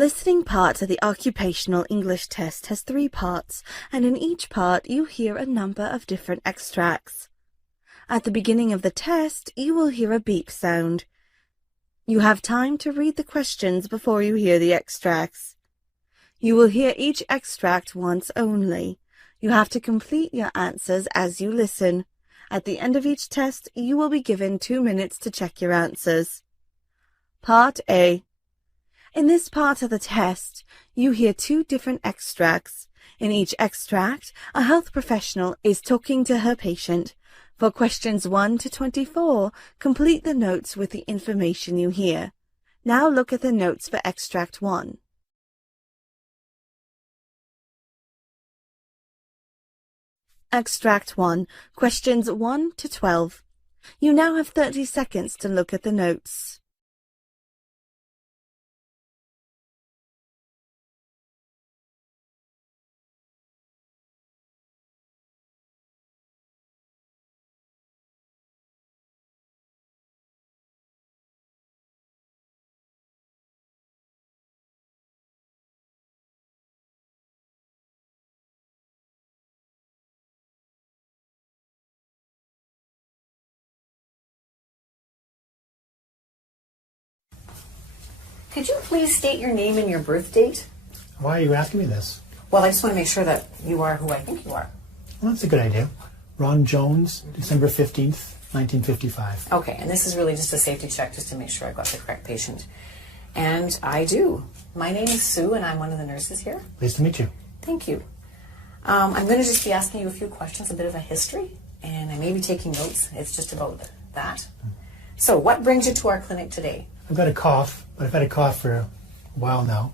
listening part of the occupational English test has 3 parts, and in each part you hear a number of different extracts. At the beginning of the test, you will hear a beep sound. You have time to read the questions before you hear the extracts. You will hear each extract once only. You have to complete your answers as you listen. At the end of each test, you will be given 2 minutes to check your answers. Part A. In this part of the test, you hear 2 different extracts. In each extract, a health professional is talking to her patient. For questions 1 to 24, complete the notes with the information you hear. Now look at the notes for extract 1. Extract 1, questions 1 to 12. You now have 30 seconds to look at the notes. Could you please state your name and your birth date? Why are you asking me this? Well, I just want to make sure that you are who I think you are. Well, that's a good idea. Ron Jones, December 15th, 1955. Okay, and this is really just a safety check just to make sure I got the correct patient. And I do. My name is Sue, and I'm one of the nurses here. Pleased to meet you. Thank you. I'm going to just be asking you a few questions, a bit of a history, and I may be taking notes. It's just about that. So, what brings you to our clinic today? I've got a cough, but I've had a cough for a while now.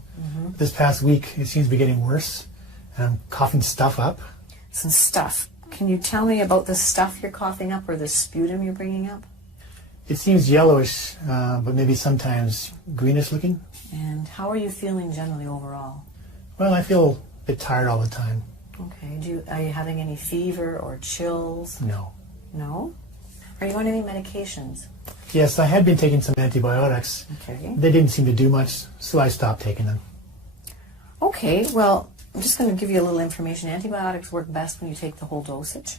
This past week, it seems to be getting worse, and I'm coughing stuff up. Some stuff. Can you tell me about the stuff you're coughing up or the sputum you're bringing up? It seems yellowish, but maybe sometimes greenish looking. And how are you feeling generally overall? Well, I feel a bit tired all the time. Okay. Are you having any fever or chills? No. No? Are you on any medications? Yes, I had been taking some antibiotics. Okay. They didn't seem to do much, so I stopped taking them. Okay, well, I'm just going to give you a little information. Antibiotics work best when you take the whole dosage.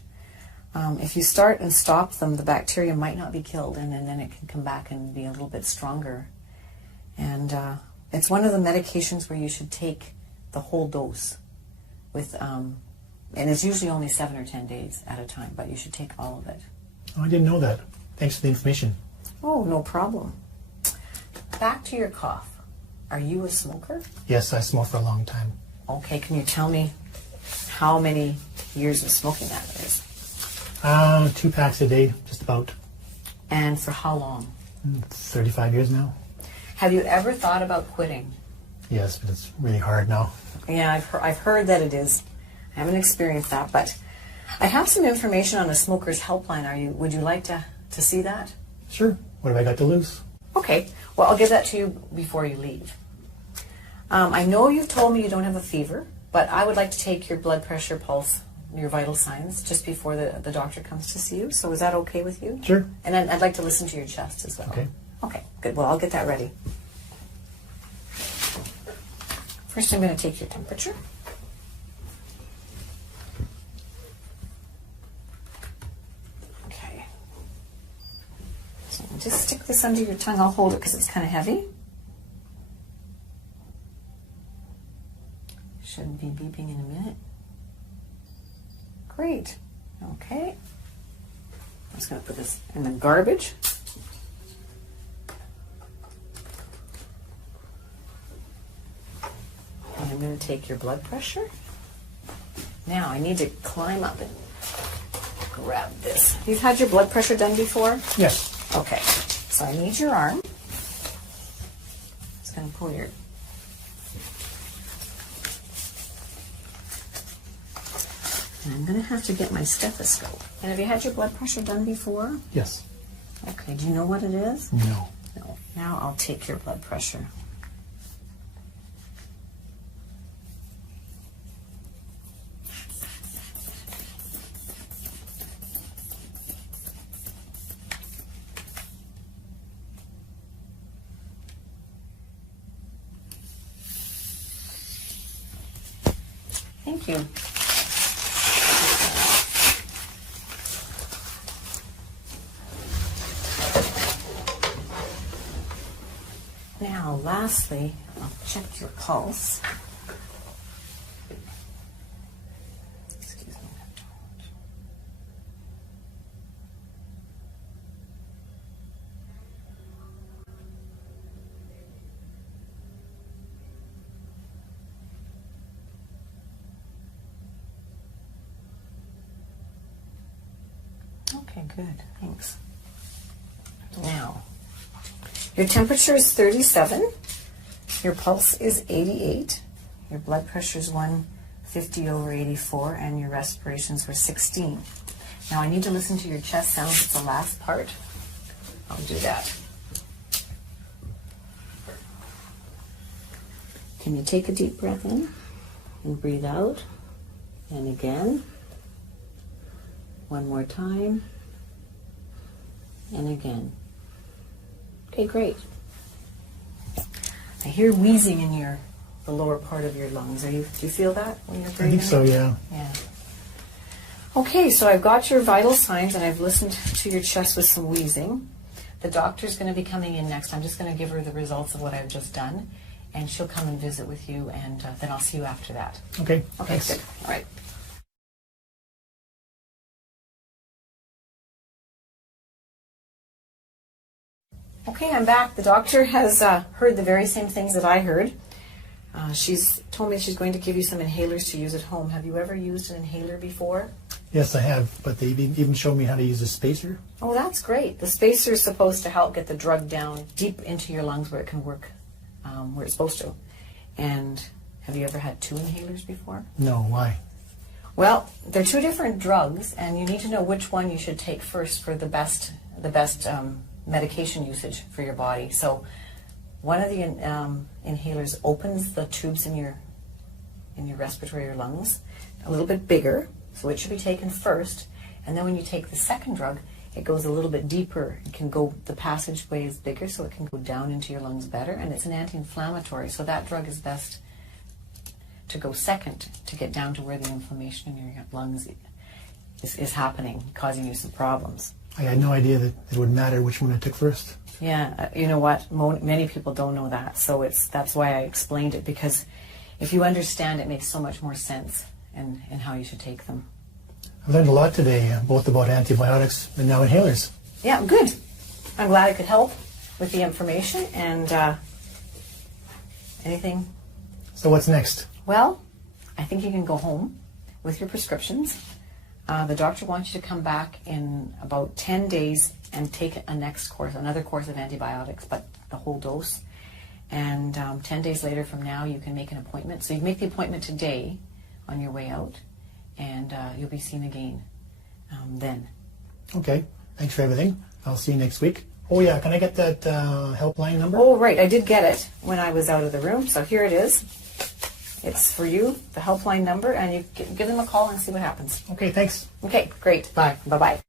If you start and stop them, the bacteria might not be killed, and then it can come back and be a little bit stronger. And it's one of the medications where you should take the whole dose with, and it's usually only 7 or 10 days at a time, but you should take all of it. Oh, I didn't know that. Thanks for the information. Oh, no problem. Back to your cough. Are you a smoker? Yes, I smoked for a long time. Okay, can you tell me how many years of smoking that is? 2 packs a day, just about. And for how long? 35 years now. Have you ever thought about quitting? Yes, but it's really hard now. Yeah, I've heard that it is. I haven't experienced that, but I have some information on a smoker's helpline. Would you like to see that? Sure. What have I got to lose? Okay. Well, I'll give that to you before you leave. I know you've told me you don't have a fever, but I would like to take your blood pressure, pulse, your vital signs just before the doctor comes to see you. So is that okay with you? Sure. And then I'd like to listen to your chest as well. Okay. Okay, good. Well, I'll get that ready. First, I'm going to take your temperature. Okay. So just stick this under your tongue. I'll hold it because it's kind of heavy. Shouldn't be beeping in a minute. Great. Okay. I'm just going to put this in the garbage. And I'm going to take your blood pressure. Now I need to climb up and grab this. You've had your blood pressure done before? Yes. Okay. So I need your arm. Just going to pull your... And I'm going to have to get my stethoscope. And have you had your blood pressure done before? Yes. Okay. Do you know what it is? No. No. Now I'll take your blood pressure. Thank you. Now, lastly, I'll check your pulse. Excuse me. Okay, good. Thanks. Now, your temperature is 37, your pulse is 88, your blood pressure is 150/84, and your respirations were 16. Now I need to listen to your chest sounds. It's the last part. I'll do that. Can you take a deep breath in and breathe out? And again. One more time. And again. Okay, great. I hear wheezing in the lower part of your lungs. Do you feel that when you're breathing? I think so, yeah. Yeah. Okay, so I've got your vital signs and I've listened to your chest with some wheezing. The doctor's going to be coming in next. I'm just going to give her the results of what I've just done, and she'll come and visit with you, and then I'll see you after that. Okay, Okay, thanks. good. All right. Okay, I'm back. The doctor has heard the very same things that I heard. She's told me she's going to give you some inhalers to use at home. Have you ever used an inhaler before? Yes, I have, but they even showed me how to use a spacer. Oh, that's great. The spacer is supposed to help get the drug down deep into your lungs where it can work where it's supposed to. And have you ever had 2 inhalers before? No, why? Well, they're 2 different drugs, and you need to know which one you should take first for the best medication usage for your body. So one of the inhalers opens the tubes in your respiratory lungs a little bit bigger, so it should be taken first. And then when you take the second drug, it goes a little bit deeper. It can go, the passageway is bigger, so it can go down into your lungs better, and it's an anti-inflammatory, so that drug is best to go second to get down to where the inflammation in your lungs is happening, causing you some problems. I had no idea that it would matter which one I took first. Yeah, you know what? Many people don't know that, so that's why I explained it, because if you understand, it makes so much more sense in how you should take them. I've learned a lot today, both about antibiotics and now inhalers. Yeah, good. I'm glad I could help with the information, and anything. So what's next? Well, I think you can go home with your prescriptions. The doctor wants you to come back in about 10 days and take another course of antibiotics, but the whole dose. And 10 days later from now, you can make an appointment. So you make the appointment today on your way out, and you'll be seen again then. Okay, thanks for everything. I'll see you next week. Oh yeah, can I get that helpline number? Oh, right, I did get it when I was out of the room, so here it is. It's for you, the helpline number, and you give them a call and see what happens. Okay, thanks. Okay, great. Bye. Bye-bye.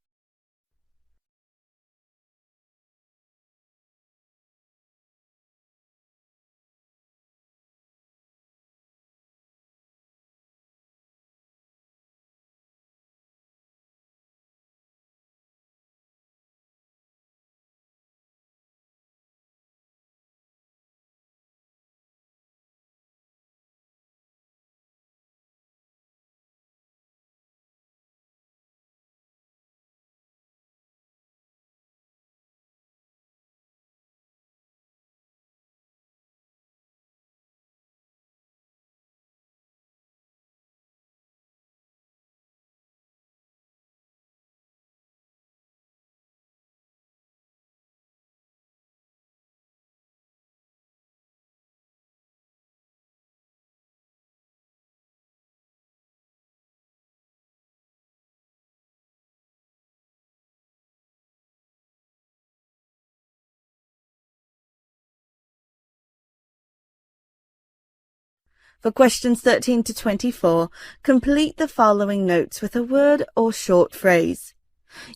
For questions 13 to 24, complete the following notes with a word or short phrase.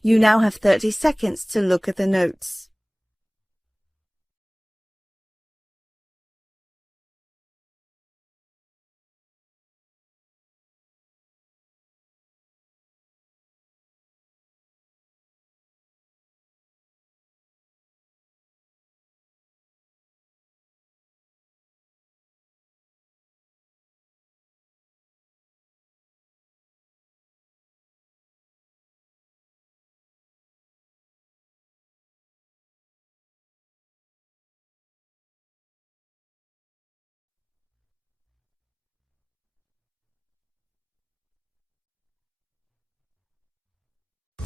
You now have 30 seconds to look at the notes.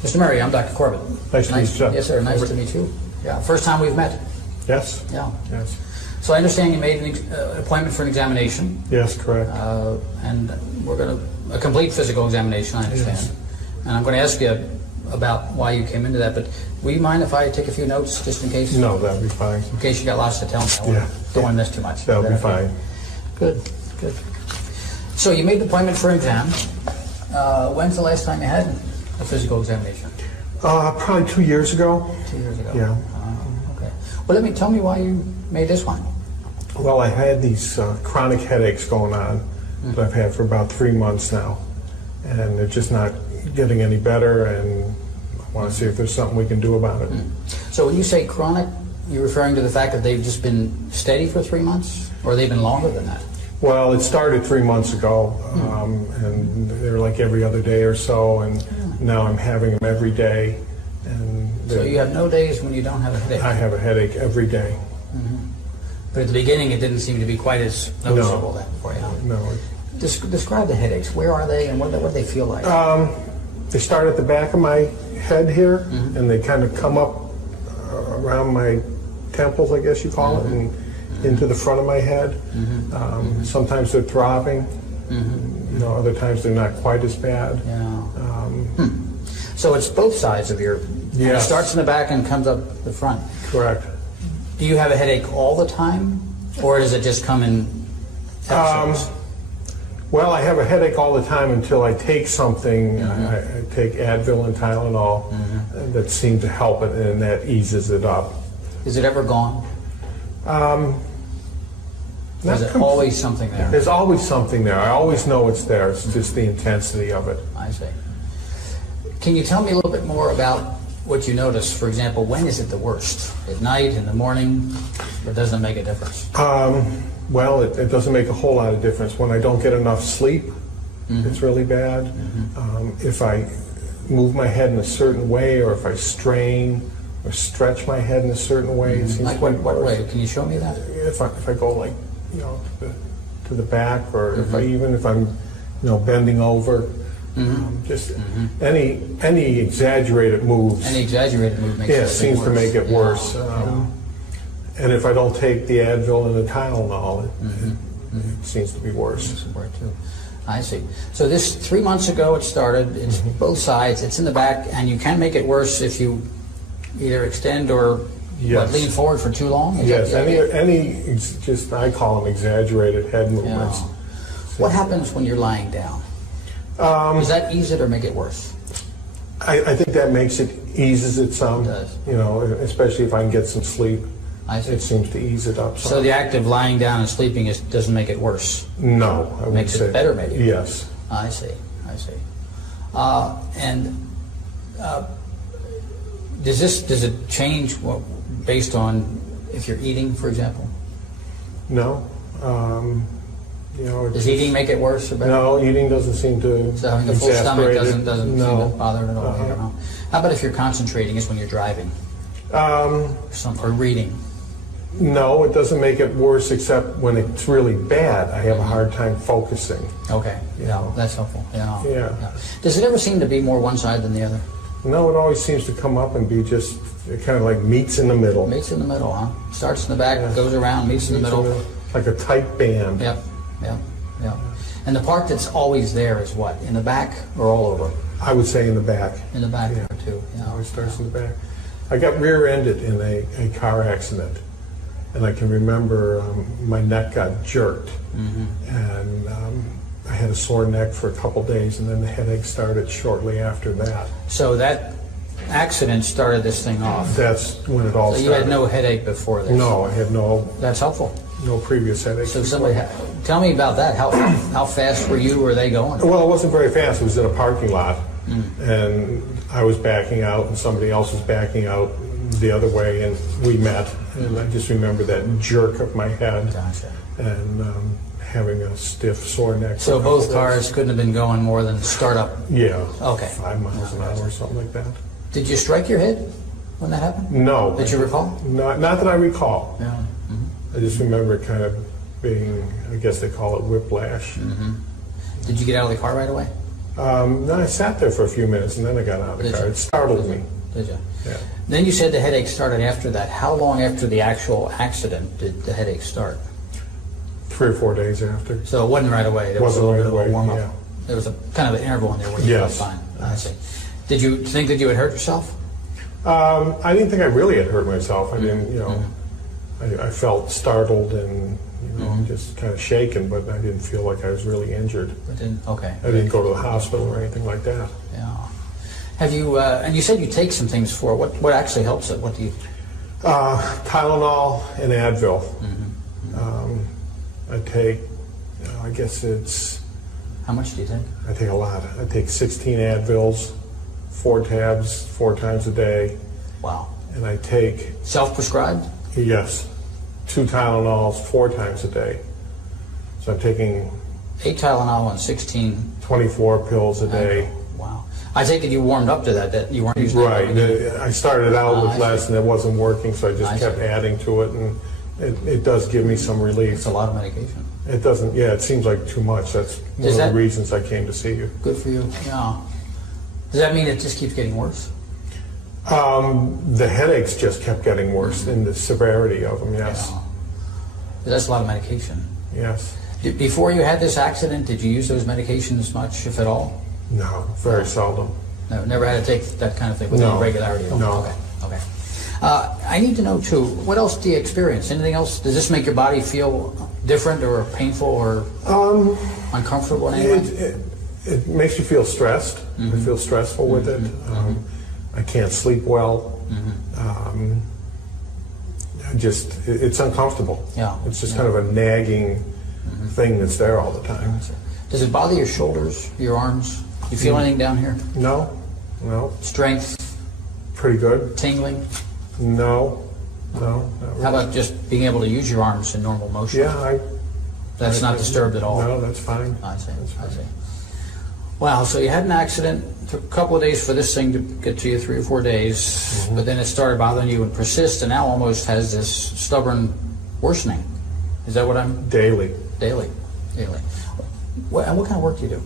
Mr. Murray, I'm Dr. Corbett. Nice to meet you, Jeff. Yes, sir. Nice to meet you. Yeah, first time we've met. Yes. Yeah. Yes. So I understand you made an appointment for an examination. Yes, correct. And we're going to a complete physical examination, I understand. Yes. And I'm going to ask you about why you came into that, but will you mind if I take a few notes just in case? No, that'd be fine. In case you got lots to tell me. Don't want to miss too much. That'll be Okay? fine. Good, good. So you made the appointment for an exam. When's the last time you had a physical examination? Probably 2 years ago. 2 years ago. Yeah. Okay. Well, tell me why you made this one. Well, I had these chronic headaches going on that I've had for about 3 months now, and they're just not getting any better, and I want to see if there's something we can do about it. So when you say chronic, you're referring to the fact that they've just been steady for 3 months, or they've been longer than that? Well, it started 3 months ago, and they're like every other day or so, and now I'm having them every day. And So you have no days when you don't have a headache? I have a headache every day. But at the beginning, it didn't seem to be quite as noticeable then for you. No. Describe the headaches. Where are they, and what do they feel like? They start at the back of my head here, and they kind of come up around my temples, I guess you call it, and into the front of my head. Sometimes they're throbbing. You know, other times they're not quite as bad. Yeah. So it's both sides of your. Yes. It starts in the back and comes up the front. Correct. Do you have a headache all the time, or does it just come in episodes? Well, I have a headache all the time until I take something. I take Advil and Tylenol that seem to help it, and that eases it up. Is it ever gone? Or is Not it always something there? There's always something there. I always know it's there. It's just the intensity of it. I see. Can you tell me a little bit more about what you notice? For example, when is it the worst? At night, in the morning, or doesn't it make a difference? Well, it doesn't make a whole lot of difference. When I don't get enough sleep, it's really bad. If I move my head in a certain way, or if I strain or stretch my head in a certain way, it seems Like to be what worse. way? Can you show me that? If I go like, you know, to the back, or if I'm, you know, bending over, just any exaggerated moves. Any exaggerated move makes it seems to worse. make it worse. Yeah. And if I don't take the Advil and the Tylenol, it seems to be worse. Makes it worse too. I see. So this 3 months ago it started. It's both sides. It's in the back, and you can make it worse if you either extend or Yes. lean forward for too long. Is Yes, that the idea? any just I call them exaggerated head movements. Yeah. What happens when you're lying down? Does that ease it or make it worse? I think that makes it eases it some. It does. You know, especially if I can get some sleep, I see. it seems to ease it up some. So the act of lying down and sleeping doesn't make it worse. No, I wouldn't Makes it say. better, maybe. Yes. I see. I see. Does it change based on if you're eating, for example? No. You know, Does eating make it worse or better? No, eating doesn't seem to. So having a full stomach exasperate it. doesn't No. seem to bother it at all. Either, no? How about if you're concentrating? Is when you're driving or reading? No, it doesn't make it worse, except when it's really bad, I have a hard time focusing. Okay. Yeah, know. that's helpful. Yeah. Yeah. Does it ever seem to be more one side than the other? No, it always seems to come up and be just, it kind of like meets in the middle. Meets in the middle, huh? Starts in the back, goes around, meets in the middle. Like a tight band. Yep. And the part that's always there is what? In the back or all over? I would say in the back. In the back Yeah. there too. Yeah. Always starts in the back. I got rear-ended in a car accident, and I can remember my neck got jerked, and I had a sore neck for a couple days, and then the headache started shortly after that. So that accident started this thing off. That's when it all So started. you had no headache before this? No, I had That's helpful. no previous headache. So tell me about that. How fast were you or were they going? Well, it wasn't very fast. It was in a parking lot, and I was backing out, and somebody else was backing out the other way, and we met. And I just remember that jerk of my head, Gotcha. and having a stiff, sore neck. So both cars couldn't have been going more than startup. Yeah. Okay. 5 miles an hour or something like that. Did you strike your head when that happened? No. Did you recall? Not that I recall. Yeah. I just remember it kind of being, I guess they call it whiplash. Did you get out of the car right away? Then I sat there for a few minutes, and then I got out of the car. It startled me. Did you? Yeah. Then you said the headache started after that. How long after the actual accident did the headache start? 3 or 4 days after. So it wasn't right away. There Wasn't was a right little bit of a away, warm-up. yeah. There was a kind of an interval in there where you Yes. felt fine. I see. Did you think that you had hurt yourself? I didn't think I really had hurt myself. I didn't, you know, I felt startled and, you know, just kind of shaken, but I didn't feel like I was really injured. It didn't. Okay. I didn't go to the hospital or anything like that. Yeah. Have you? And you said you take some things for it. What actually helps it? What do you? Tylenol and Advil. I take, I guess it's, How much do you take? I take a lot. I take 16 Advils, 4 tabs, 4 times a day, Wow. and I take, Self-prescribed? yes, 2 Tylenols 4 times a day. So I'm taking 8 Tylenol and 16. 24 pills a day. Wow. I take it you warmed up to that. That you weren't using. Right. I started out with I less see. and it wasn't working, so I just I kept see. adding to it, and it does give me some relief. It's a lot of medication. It doesn't, yeah, it seems like too much. That's one Is of that- the reasons I came to see you. Good for you. Yeah. Does that mean it just keeps getting worse? The headaches just kept getting worse, and the severity of them, yes. Yeah. That's a lot of medication. Yes. Before you had this accident, did you use those medications much, if at all? No, very seldom. No, never had to take that kind of thing with No. any regularity at all? No. Okay. Okay. I need to know, too, what else do you experience? Anything else? Does this make your body feel different or painful or uncomfortable in any way? It makes you feel stressed. I feel stressful with it. I can't sleep well. It's uncomfortable. Yeah. It's just kind of a nagging thing that's there all the time. Does it bother your shoulders, your arms? You feel anything down here? No, no, Strength, pretty good. tingling? No, no. Not really. How about just being able to use your arms in normal motion? Yeah, That's not disturbed at all? No, that's fine. I see. That's I fine. see. Wow, so you had an accident. Took a couple of days for this thing to get to you, 3 or 4 days, but then it started bothering you and persist, and now almost has this stubborn worsening. Is that what I'm? Daily. Daily. What kind of work do you do?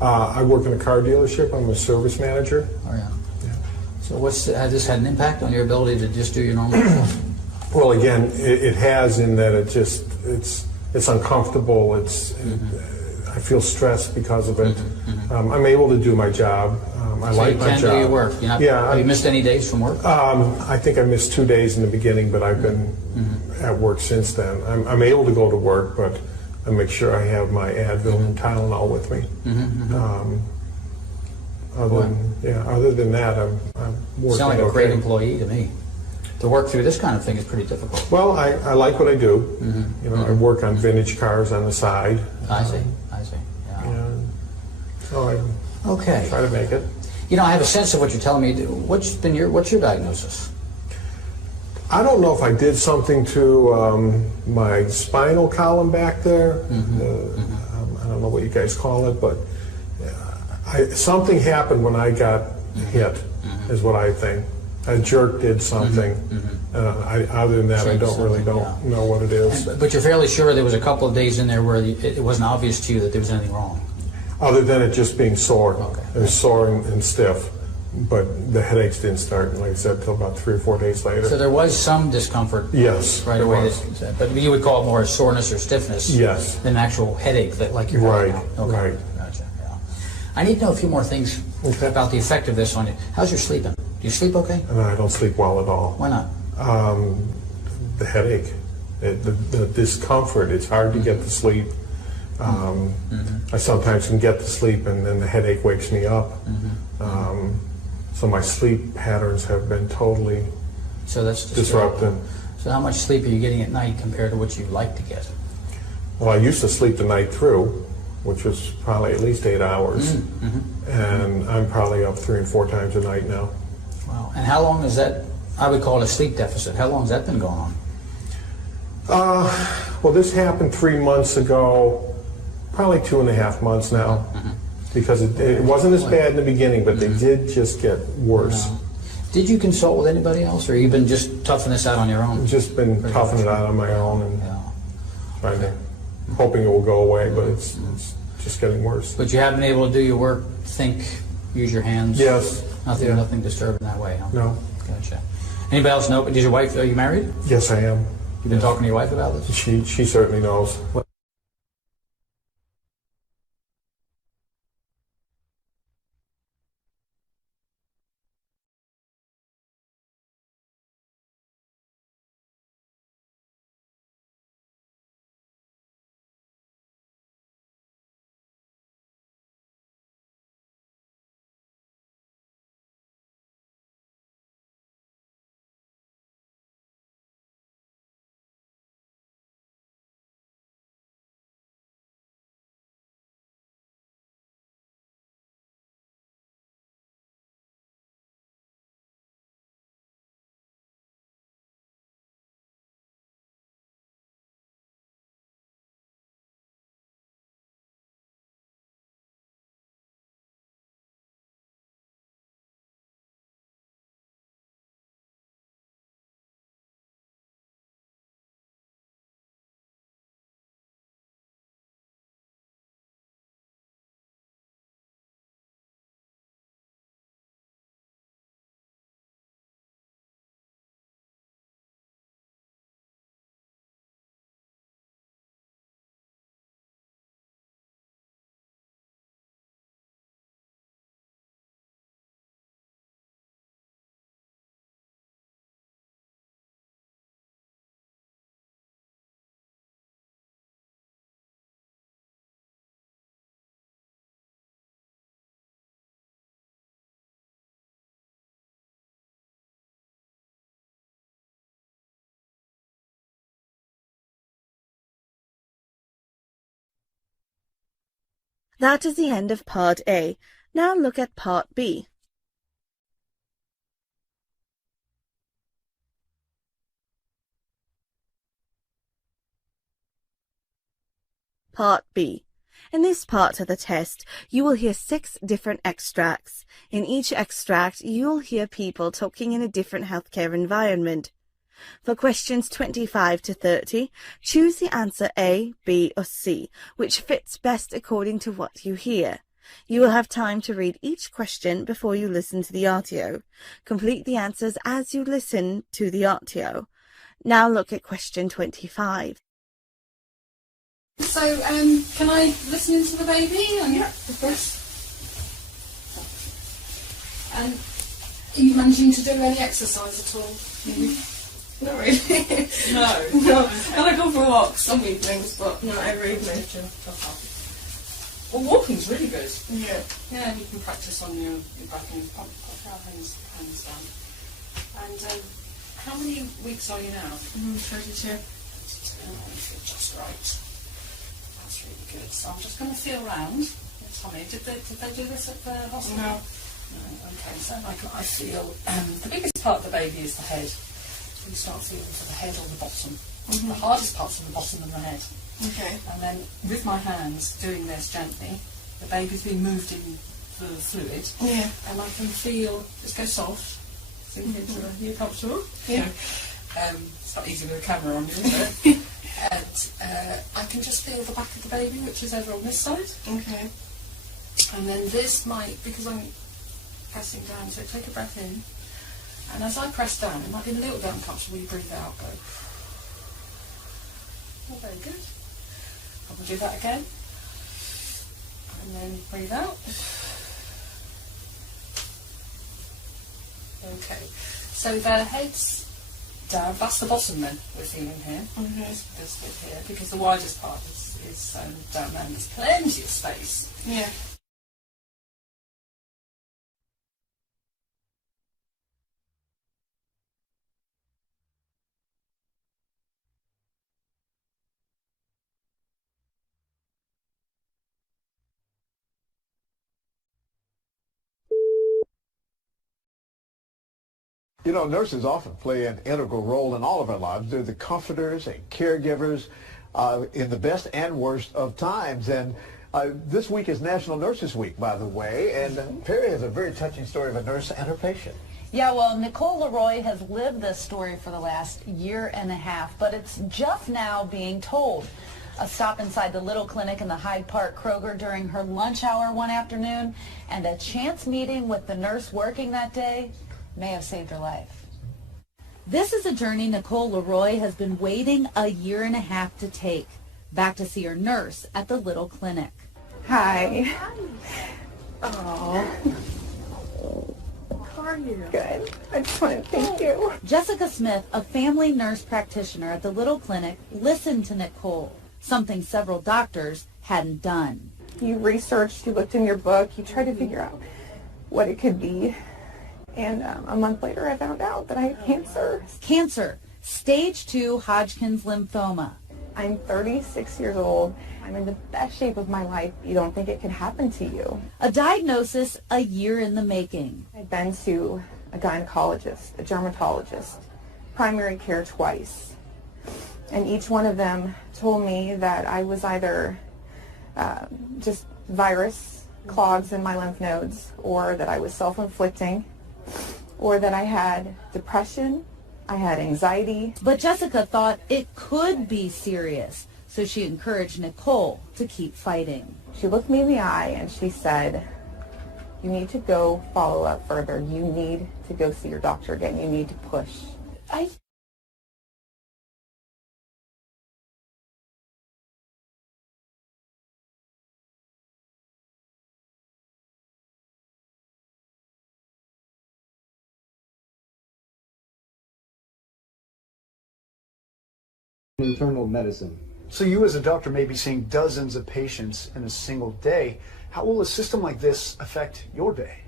I work in a car dealership. I'm a service manager. Oh yeah. Yeah. So has this had an impact on your ability to just do your normal stuff? Well, again, it has in that it's uncomfortable. I feel stressed because of it. I'm able to do my job. I So like you my can job. do your work. Have you missed any days from work? I think I missed 2 days in the beginning, but I've been at work since then. I'm able to go to work, but I make sure I have my Advil and Tylenol with me. Other than that, I'm You working sound like a great okay. employee to me. To work through this kind of thing is pretty difficult. Well, I like what I do. You know, I work on vintage cars on the side. I see. Yeah. And so I Okay. try to make it. You know, I have a sense of what you're telling me. What's your diagnosis? I don't know if I did something to my spinal column back there. I don't know what you guys call it, but something happened when I got hit, is what I think. A jerk did something. Other than that, I don't know what it is. But you're fairly sure there was a couple of days in there where it wasn't obvious to you that there was anything wrong. Other than it just being sore. Okay. It was sore and stiff. But the headaches didn't start, like I said, until about 3 or 4 days later. So there was some discomfort Yes, right there away. was. But you would call it more a soreness or stiffness Yes. than an actual headache like you're Right, having now. Okay. right. Gotcha. Yeah. I need to know a few more things Okay. about the effect of this on you. How's your sleeping? Do you sleep okay? And I don't sleep well at all. Why not? The headache, the discomfort, it's hard to get to sleep. I sometimes can get to sleep and then the headache wakes me up. So my sleep patterns have been totally So that's disrupted. So how much sleep are you getting at night compared to what you'd like to get? Well, I used to sleep the night through, which was probably at least 8 hours. And I'm probably up 3 and 4 times a night now. Wow. And how long is that? I would call it a sleep deficit. How long has that been going on? Well, this happened 3 months ago, probably 2.5 months now. Because it wasn't as bad in the beginning, but they did just get worse. No. Did you consult with anybody else, or you've been just toughing this out on your own? I've just been Pretty toughing much. it out on my own and Yeah. trying to, hoping it will go away, but it's just getting worse. But you have been able to do your work, think, use your hands? Yes. Nothing disturbing that way, huh? No. Gotcha. Anybody else know? Did your wife, are you married? Yes, I am. You've been talking to your wife about this? She certainly knows. That is the end of Part A. Now look at Part B. Part B. In this part of the test, you will hear 6 different extracts. In each extract, you will hear people talking in a different healthcare environment. For questions 25 to 30, choose the answer A, B, or C, which fits best according to what you hear. You will have time to read each question before you listen to the audio. Complete the answers as you listen to the audio. Now look at question 25. So, can I listen into the baby? Yeah, of course. And are you managing to do any exercise at all? Not really. No. And I go for walks some evenings, but not every evening. Well, walking's really good. Yeah. Yeah, you can practice on your back and pop your hands down. And how many weeks are you now? 32. Just right. That's really good. So I'm just going to feel round. Tommy, did they do this at the hospital? No. No. Okay, so I feel the biggest part of the baby is the head. You start feeling for the head or the bottom. Mm-hmm. The hardest parts are the bottom and the head. Okay. And then with my hands doing this gently, the baby's being moved in the fluid. Yeah. And I can feel, just go soft, sink into the, you're comfortable? Yeah. It's not easy with a camera on you, is it? And I can just feel the back of the baby, which is over on this side. Okay. And then this might, because I'm pressing down, so take a breath in. And as I press down, it might be a little bit uncomfortable. You breathe out, go. Oh, very good. And we'll do that again. And then breathe out. Okay. So the head's down. That's the bottom then we're feeling here. Okay. This bit here, because the widest part is down there. And there's plenty of space. Yeah. You know, nurses often play an integral role in all of our lives. They're the comforters and caregivers in the best and worst of times. And this week is National Nurses Week, by the way. And Perry has a very touching story of a nurse and her patient. Yeah, well, Nicole Leroy has lived this story for the last year and a half, but it's just now being told. A stop inside the Little Clinic in the Hyde Park Kroger during her lunch hour one afternoon, and a chance meeting with the nurse working that day may have saved her life. This is a journey Nicole Leroy has been waiting a year and a half to take, back to see her nurse at the Little Clinic. Hi. Oh. How are you? Good. I just want to thank you. Jessica Smith, a family nurse practitioner at the Little Clinic, listened to Nicole, something several doctors hadn't done. You researched, you looked in your book, you tried to figure out what it could be. And a month later, I found out that I had cancer. Cancer, stage 2 Hodgkin's lymphoma. I'm 36 years old. I'm in the best shape of my life. You don't think it could happen to you. A diagnosis a year in the making. I've been to a gynecologist, a dermatologist, primary care twice. And each one of them told me that I was either just virus clogs in my lymph nodes, or that I was self-inflicting, or that I had depression, I had anxiety. But Jessica thought it could be serious, so she encouraged Nicole to keep fighting. She looked me in the eye and she said, you need to go follow up further. You need to go see your doctor again. You need to push. Internal medicine. So you as a doctor may be seeing dozens of patients in a single day. How will a system like this affect your day?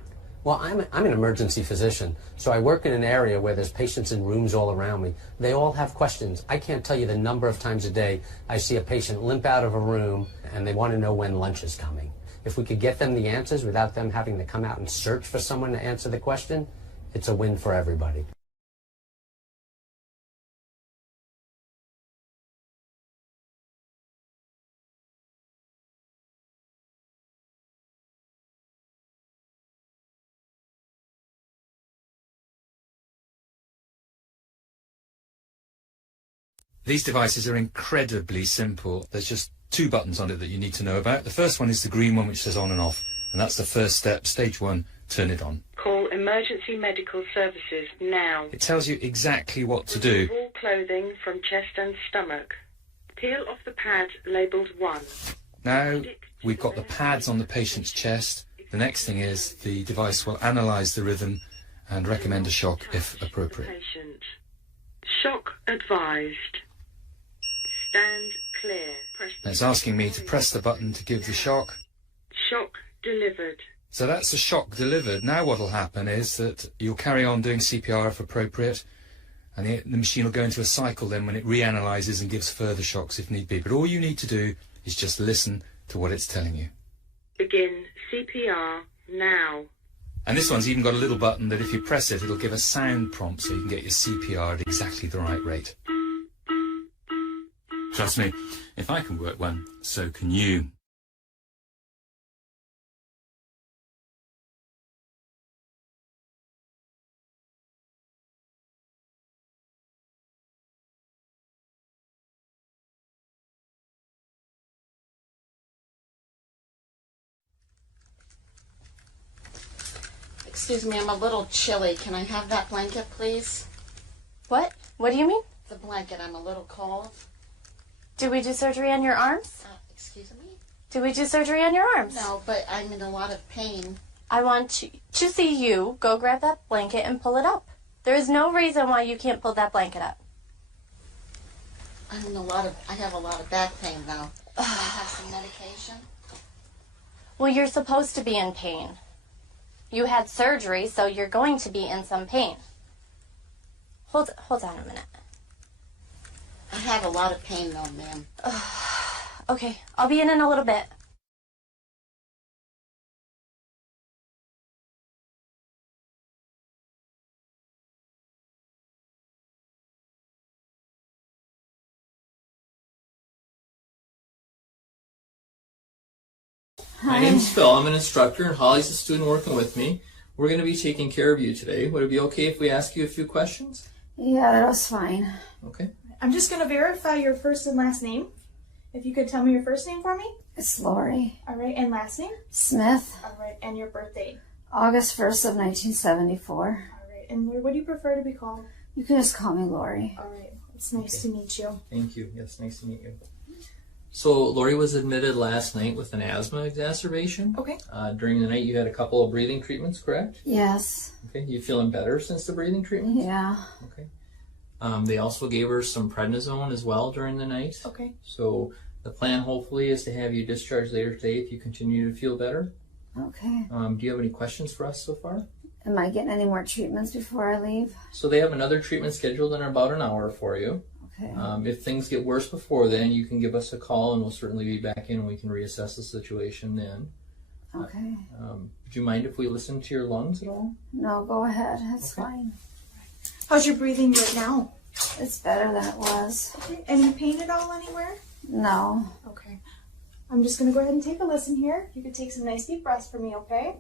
Well, I'm an emergency physician, so I work in an area where there's patients in rooms all around me. They all have questions. I can't tell you the number of times a day I see a patient limp out of a room and they want to know when lunch is coming. If we could get them the answers without them having to come out and search for someone to answer the question, it's a win for everybody. These devices are incredibly simple. There's just 2 buttons on it that you need to know about. The first one is the green one, which says on and off, and that's the first step. Stage 1, turn it on. Call emergency medical services now. It tells you exactly what to do. Remove all clothing from chest and stomach. Peel off the pad labelled 1. Now we've got the pads on the patient's chest. The next thing is the device will analyse the rhythm and recommend a shock if appropriate. Patient. Shock advised. Stand clear. It's asking me to press the button to give the shock. Shock delivered. So that's the shock delivered. Now what will happen is that you'll carry on doing CPR if appropriate, and the machine will go into a cycle then when it reanalyses and gives further shocks if need be. But all you need to do is just listen to what it's telling you. Begin CPR now. And this one's even got a little button that if you press it, it'll give a sound prompt so you can get your CPR at exactly the right rate. Trust me, if I can work one, so can you. Excuse me, I'm a little chilly. Can I have that blanket, please? What? What do you mean? The blanket. I'm a little cold. Did we do surgery on your arms? Excuse me? Did we do surgery on your arms? No, but I'm in a lot of pain. I want to see you go grab that blanket and pull it up. There is no reason why you can't pull that blanket up. I have a lot of back pain, though. Can I have some medication? Well, you're supposed to be in pain. You had surgery, so you're going to be in some pain. Hold on a minute. I have a lot of pain, though, ma'am. Okay, I'll be in a little bit. My name's Phil. I'm an instructor, and Holly's a student working with me. We're going to be taking care of you today. Would it be okay if we ask you a few questions? Yeah, that's fine. Okay. I'm just going to verify your first and last name. If you could tell me your first name for me. It's Lori. All right, and last name? Smith. All right, and your birthday? August 1st of 1974. All right, and Lori, what do you prefer to be called? You can just call me Lori. All right, it's nice to meet you. Thank you. Yes, nice to meet you. So Lori was admitted last night with an asthma exacerbation. Okay. During the night you had a couple of breathing treatments, correct? Yes. Okay. You feeling better since the breathing treatment? Yeah. Okay. They also gave her some prednisone as well during the night. Okay. So the plan hopefully is to have you discharged later today if you continue to feel better. Okay. Do you have any questions for us so far? Am I getting any more treatments before I leave? So they have another treatment scheduled in about an hour for you. Okay. If things get worse before then, you can give us a call and we'll certainly be back in and we can reassess the situation then. Okay. Would you mind if we listen to your lungs at all? No, go ahead. That's fine. How's your breathing right now? It's better than it was. Okay. Any pain at all anywhere? No. Okay. I'm just going to go ahead and take a listen here. You could take some nice deep breaths for me, okay?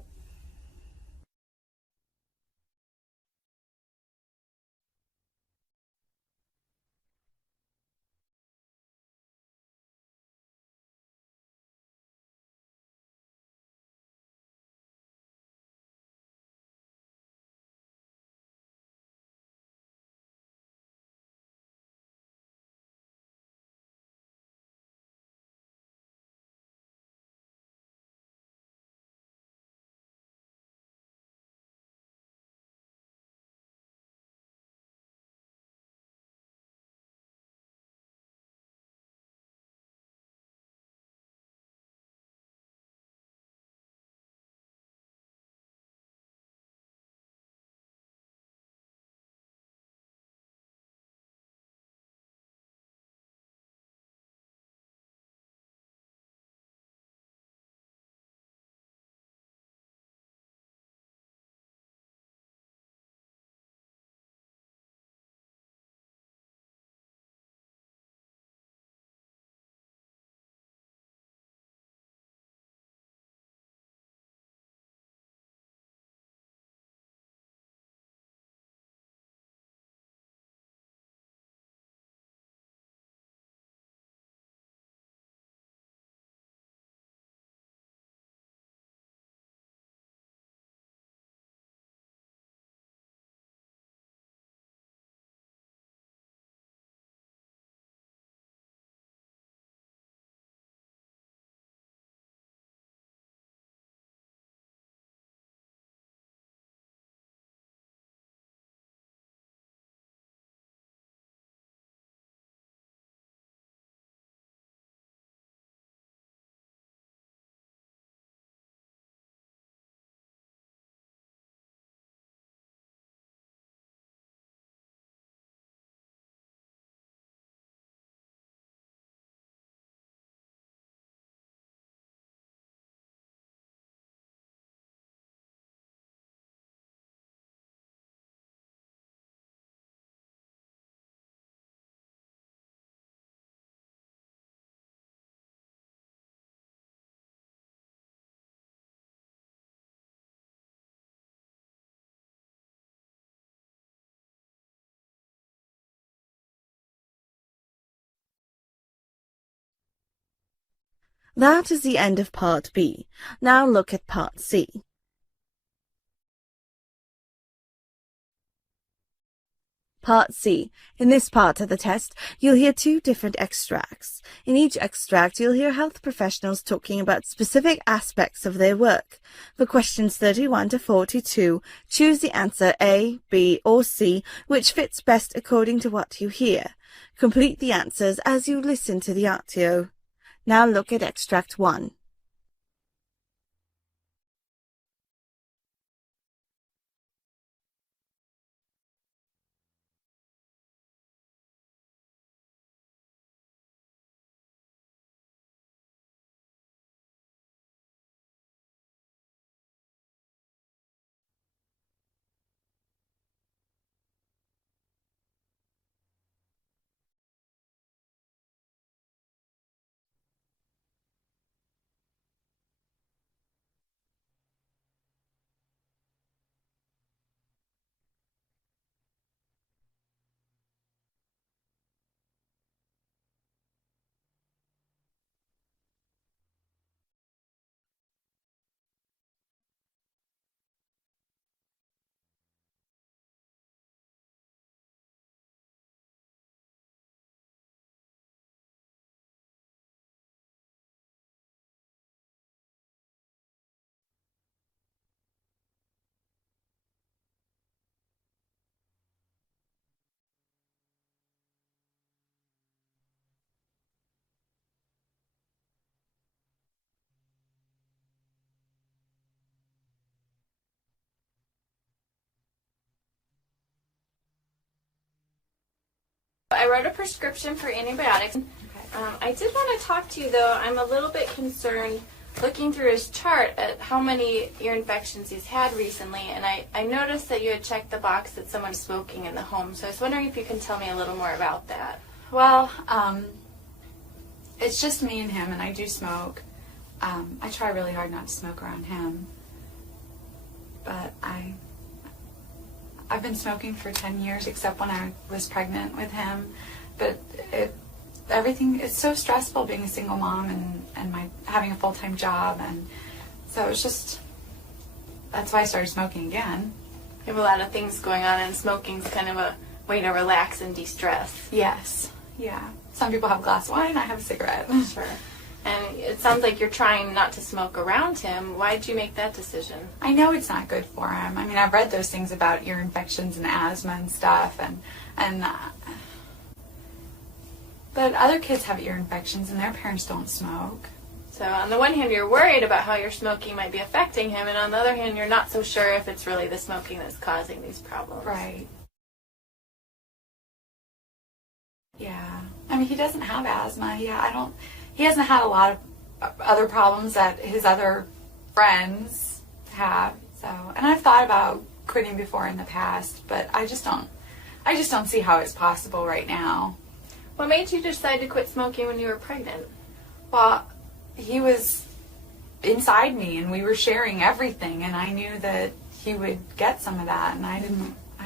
That is the end of Part B. Now look at Part C. Part C. In this part of the test, you'll hear two different extracts. In each extract, you'll hear health professionals talking about specific aspects of their work. For questions 31 to 42, choose the answer A, B, or C, which fits best according to what you hear. Complete the answers as you listen to the audio. Now look at Extract 1. I wrote a prescription for antibiotics. I did want to talk to you, though. I'm a little bit concerned looking through his chart at how many ear infections he's had recently, and I noticed that you had checked the box that someone's smoking in the home, so I was wondering if you can tell me a little more about that. Well, it's just me and him, and I do smoke. I try really hard not to smoke around him, but I've been smoking for 10 years, except when I was pregnant with him. But it's so stressful being a single mom and having a full-time job, and so it's just, that's why I started smoking again. You have a lot of things going on, and smoking's kind of a way to relax and de-stress. Yes, yeah. Some people have a glass of wine, I have a cigarette. Sure. And it sounds like you're trying not to smoke around him. Why did you make that decision? I know it's not good for him. I mean, I've read those things about ear infections and asthma and stuff, but other kids have ear infections and their parents don't smoke. So on the one hand, you're worried about how your smoking might be affecting him, and on the other hand, you're not so sure if it's really the smoking that's causing these problems. Right. Yeah. I mean, he doesn't have asthma. He hasn't had a lot of other problems that his other friends have. So, and I've thought about quitting before in the past, but I just don't see how it's possible right now. What made you decide to quit smoking when you were pregnant? Well, he was inside me and we were sharing everything, and I knew that he would get some of that, and I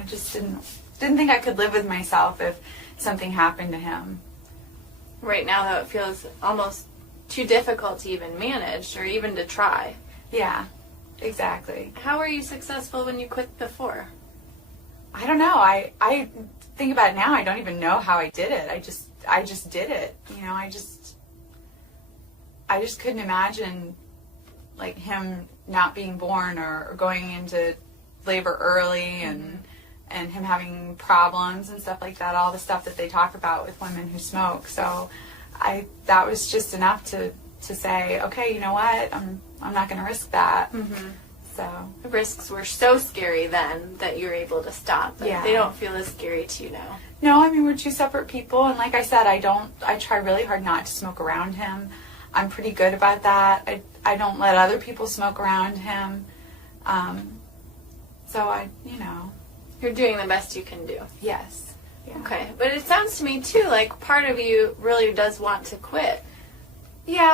just didn't think I could live with myself if something happened to him. Right now, though, it feels almost too difficult to even manage or even to try. Yeah, exactly. How were you successful when you quit before? I don't know. I think about it now. I don't even know how I did it. I just did it. You know, I just couldn't imagine like him not being born or going into labor early and him having problems and stuff like that, all the stuff that they talk about with women who smoke. So that was just enough to say, okay, you know what, I'm not going to risk that. Mm-hmm. So the risks were so scary then that you were able to stop. But they don't feel as scary to you now. No, I mean, we're two separate people, and like I said, I try really hard not to smoke around him. I'm pretty good about that. I don't let other people smoke around him. So you're doing the best you can do. Yes. Yeah. Okay, but it sounds to me too like part of you really does want to quit. Yeah,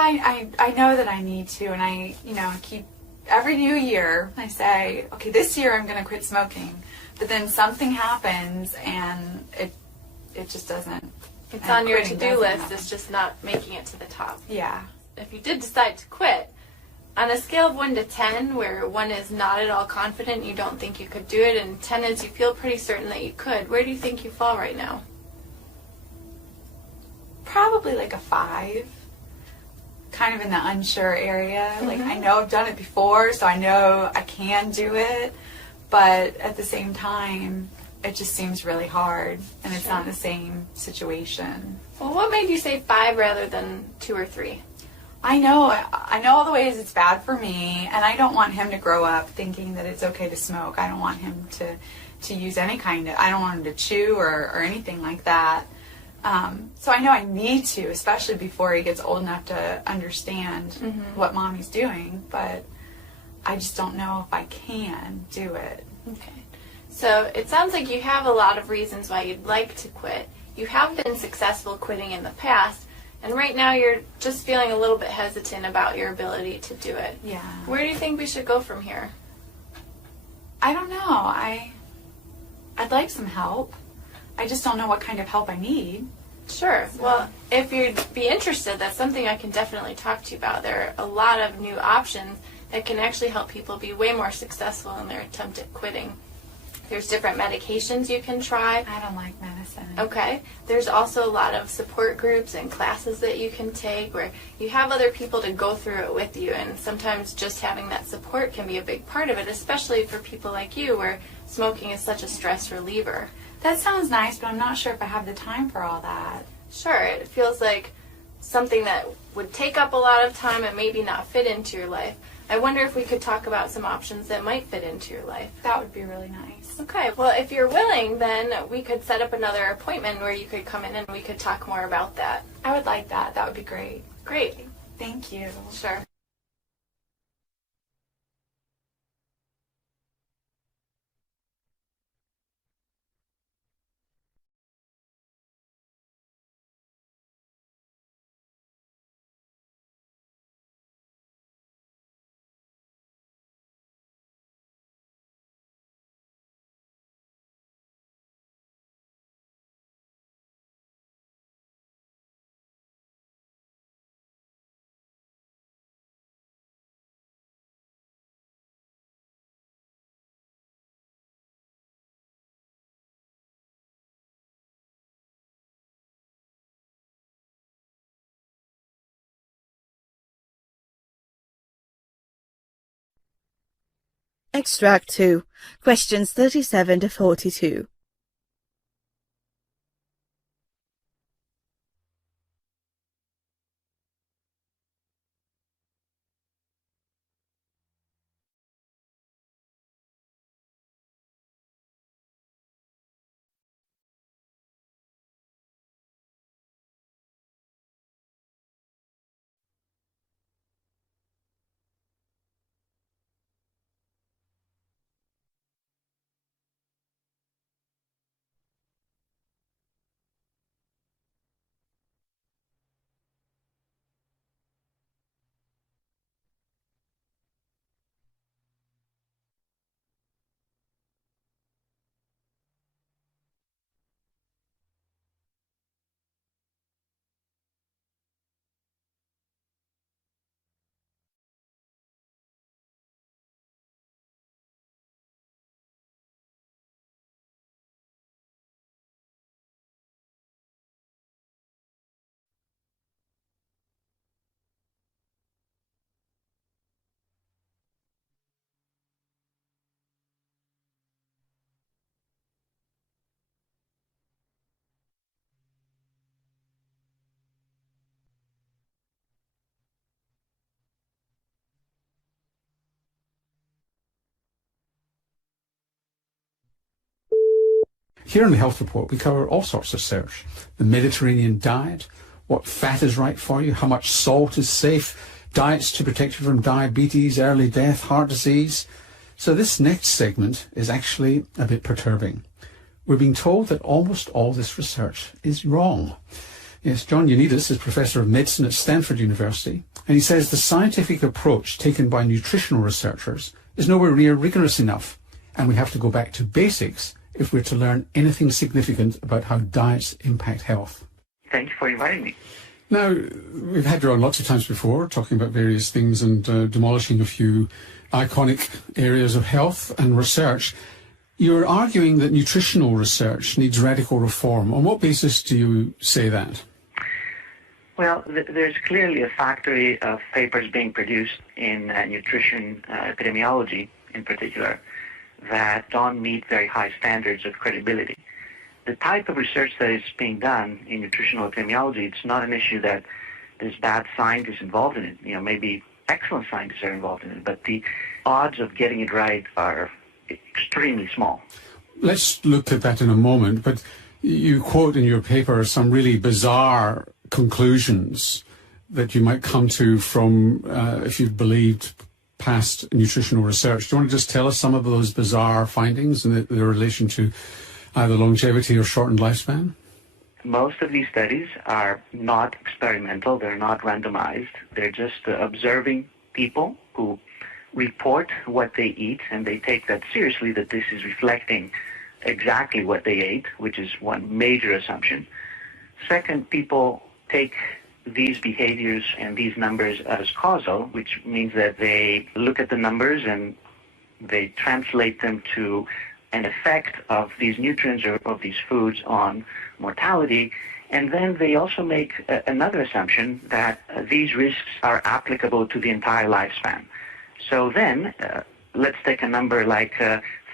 I know that I need to, and I keep every new year I say, okay, this year I'm going to quit smoking, but then something happens and it just doesn't. It's on your to-do list. It's just not making it to the top. Yeah. If you did decide to quit, on a scale of 1 to 10, where 1 is not at all confident, you don't think you could do it, and 10 is you feel pretty certain that you could, where do you think you fall right now? Probably like a 5. Kind of in the unsure area. Mm-hmm. Like, I know I've done it before, so I know I can do it, but at the same time, it just seems really hard, and it's not the same situation. Well, what made you say 5 rather than 2 or 3? I know all the ways it's bad for me, and I don't want him to grow up thinking that it's okay to smoke. I don't want him to use any kind of, I don't want him to chew or anything like that. So I know I need to, especially before he gets old enough to understand what mommy's doing, but I just don't know if I can do it. Okay. So it sounds like you have a lot of reasons why you'd like to quit. You have been successful quitting in the past, and right now you're just feeling a little bit hesitant about your ability to do it. Yeah. Where do you think we should go from here? I don't know. I'd like some help. I just don't know what kind of help I need. Sure. Well, if you'd be interested, that's something I can definitely talk to you about. There are a lot of new options that can actually help people be way more successful in their attempt at quitting. There's different medications you can try. I don't like medicine. Okay. There's also a lot of support groups and classes that you can take where you have other people to go through it with you, and sometimes just having that support can be a big part of it, especially for people like you where smoking is such a stress reliever. That sounds nice, but I'm not sure if I have the time for all that. Sure. It feels like something that would take up a lot of time and maybe not fit into your life. I wonder if we could talk about some options that might fit into your life. That would be really nice. Okay, well, if you're willing, then we could set up another appointment where you could come in and we could talk more about that. I would like that. That would be great. Great. Thank you. Sure. Extract 2. Questions 37 to 42. Here in the Health Report, we cover all sorts of research. The Mediterranean diet, what fat is right for you, how much salt is safe, diets to protect you from diabetes, early death, heart disease. So this next segment is actually a bit perturbing. We're being told that almost all this research is wrong. Yes, John Ioannidis is Professor of Medicine at Stanford University, and he says the scientific approach taken by nutritional researchers is nowhere near rigorous enough, and we have to go back to basics if we're to learn anything significant about how diets impact health. Thank you for inviting me. Now, we've had you on lots of times before, talking about various things and demolishing a few iconic areas of health and research. You're arguing that nutritional research needs radical reform. On what basis do you say that? Well, there's clearly a factory of papers being produced in nutrition epidemiology in particular that don't meet very high standards of credibility. The type of research that is being done in nutritional epidemiology, it's not an issue that there's bad scientists involved in it. You know, maybe excellent scientists are involved in it, but the odds of getting it right are extremely small. Let's look at that in a moment, but you quote in your paper some really bizarre conclusions that you might come to from if you've believed past nutritional research. Do you want to just tell us some of those bizarre findings and their relation to either longevity or shortened lifespan? Most of these studies are not experimental. They're not randomized. They're just observing people who report what they eat, and they take that seriously, that this is reflecting exactly what they ate, which is one major assumption. Second, people take these behaviors and these numbers as causal, which means that they look at the numbers and they translate them to an effect of these nutrients or of these foods on mortality. And then they also make another assumption that these risks are applicable to the entire lifespan. So then, let's take a number like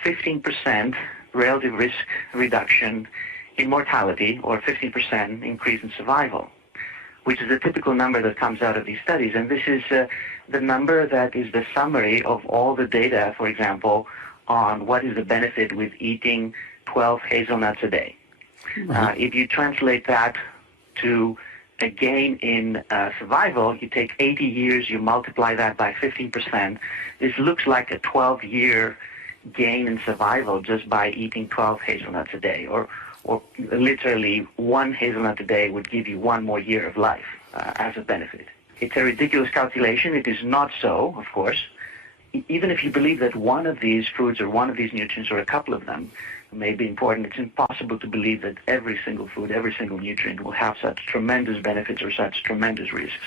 15% relative risk reduction in mortality or 15% increase in survival. which is a typical number that comes out of these studies. And this is the number that is the summary of all the data, for example, on what is the benefit with eating 12 hazelnuts a day. If you translate that to a gain in survival, you take 80 years, you multiply that by 15%. This looks like a 12-year gain in survival just by eating 12 hazelnuts a day, or literally one hazelnut a day would give you one more year of life as a benefit. It's a ridiculous calculation. It is not so, of course. Even if you believe that one of these foods or one of these nutrients or a couple of them may be important, it's impossible to believe that every single food, every single nutrient will have such tremendous benefits or such tremendous risks.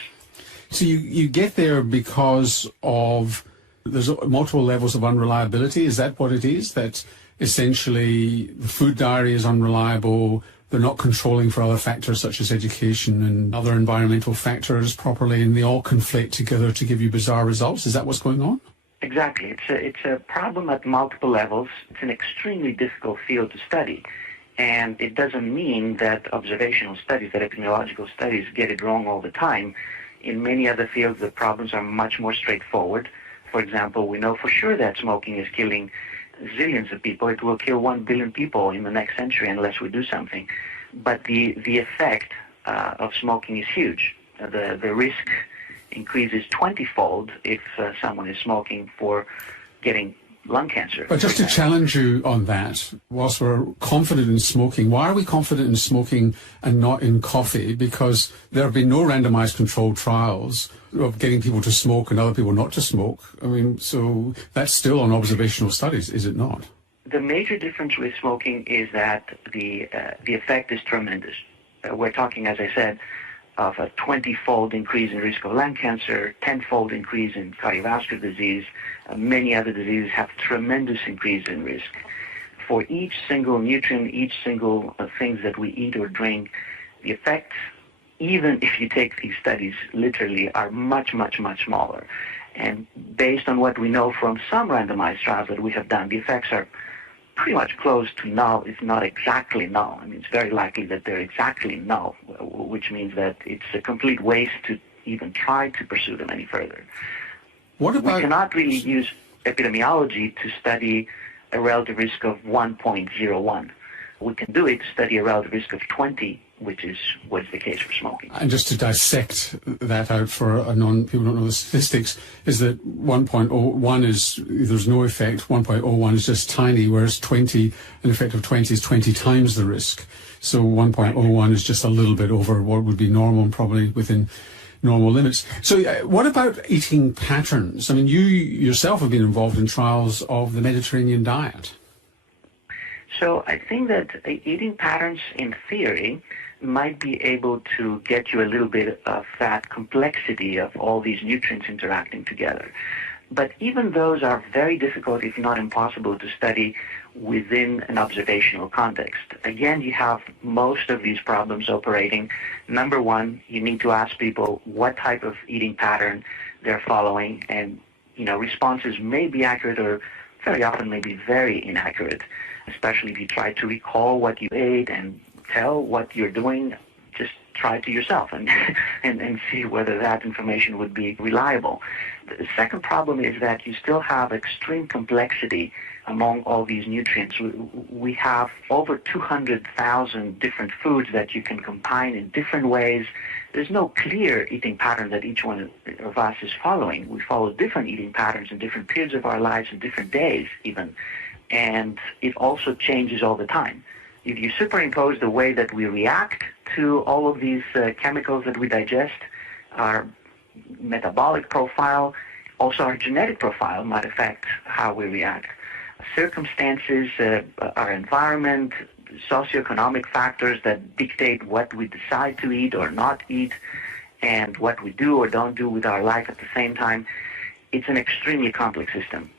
So you get there because of there's multiple levels of unreliability. Is that what it is? That essentially the food diary is unreliable, they're not controlling for other factors such as education and other environmental factors properly, and they all conflate together to give you bizarre results? Is that what's going on? Exactly. It's a problem at multiple levels. It's an extremely difficult field to study. And it doesn't mean that observational studies, that epidemiological studies get it wrong all the time. In many other fields, the problems are much more straightforward. For example, we know for sure that smoking is killing zillions of people. It will kill 1 billion people in the next century unless we do something. But the effect of smoking is huge. The risk increases 20-fold if someone is smoking for getting lung cancer. But just to challenge you on that, whilst we're confident in smoking, why are we confident in smoking and not in coffee? Because there have been no randomized controlled trials of getting people to smoke and other people not to smoke. I mean, so that's still on observational studies, is it not? The major difference with smoking is that the effect is tremendous. We're talking, as I said, of a 20-fold increase in risk of lung cancer, 10-fold increase in cardiovascular disease. Many other diseases have tremendous increase in risk. For each single nutrient, each single things that we eat or drink, the effects, even if you take these studies literally, are much, much, much smaller. And based on what we know from some randomized trials that we have done, the effects are pretty much close to null, if not exactly null. I mean, it's very likely that they're exactly null, which means that it's a complete waste to even try to pursue them any further. What about... We cannot really use epidemiology to study a relative risk of 1.01. We can do it to study a relative risk of 20, which is what's the case for smoking. And just to dissect that out for people don't know the statistics, is that 1.01 is, there's no effect, 1.01 is just tiny, whereas 20, an effect of 20 is 20 times the risk. So 1.01 is just a little bit over what would be normal and probably within normal limits. So what about eating patterns? I mean, you yourself have been involved in trials of the Mediterranean diet. So I think that eating patterns, in theory, might be able to get you a little bit of that complexity of all these nutrients interacting together. But even those are very difficult, if not impossible, to study within an observational context. Again, you have most of these problems operating. Number one, you need to ask people what type of eating pattern they're following, and responses may be accurate or very often may be very inaccurate, especially if you try to recall what you ate and tell what you're doing. Just try it to yourself and see whether that information would be reliable. The second problem is that you still have extreme complexity among all these nutrients. We have over 200,000 different foods that you can combine in different ways. There's no clear eating pattern that each one of us is following. We follow different eating patterns in different periods of our lives and different days even. And it also changes all the time. If you superimpose the way that we react to all of these chemicals that we digest, our metabolic profile, also our genetic profile might affect how we react. Circumstances, our environment, socioeconomic factors that dictate what we decide to eat or not eat, and what we do or don't do with our life at the same time. It's an extremely complex system.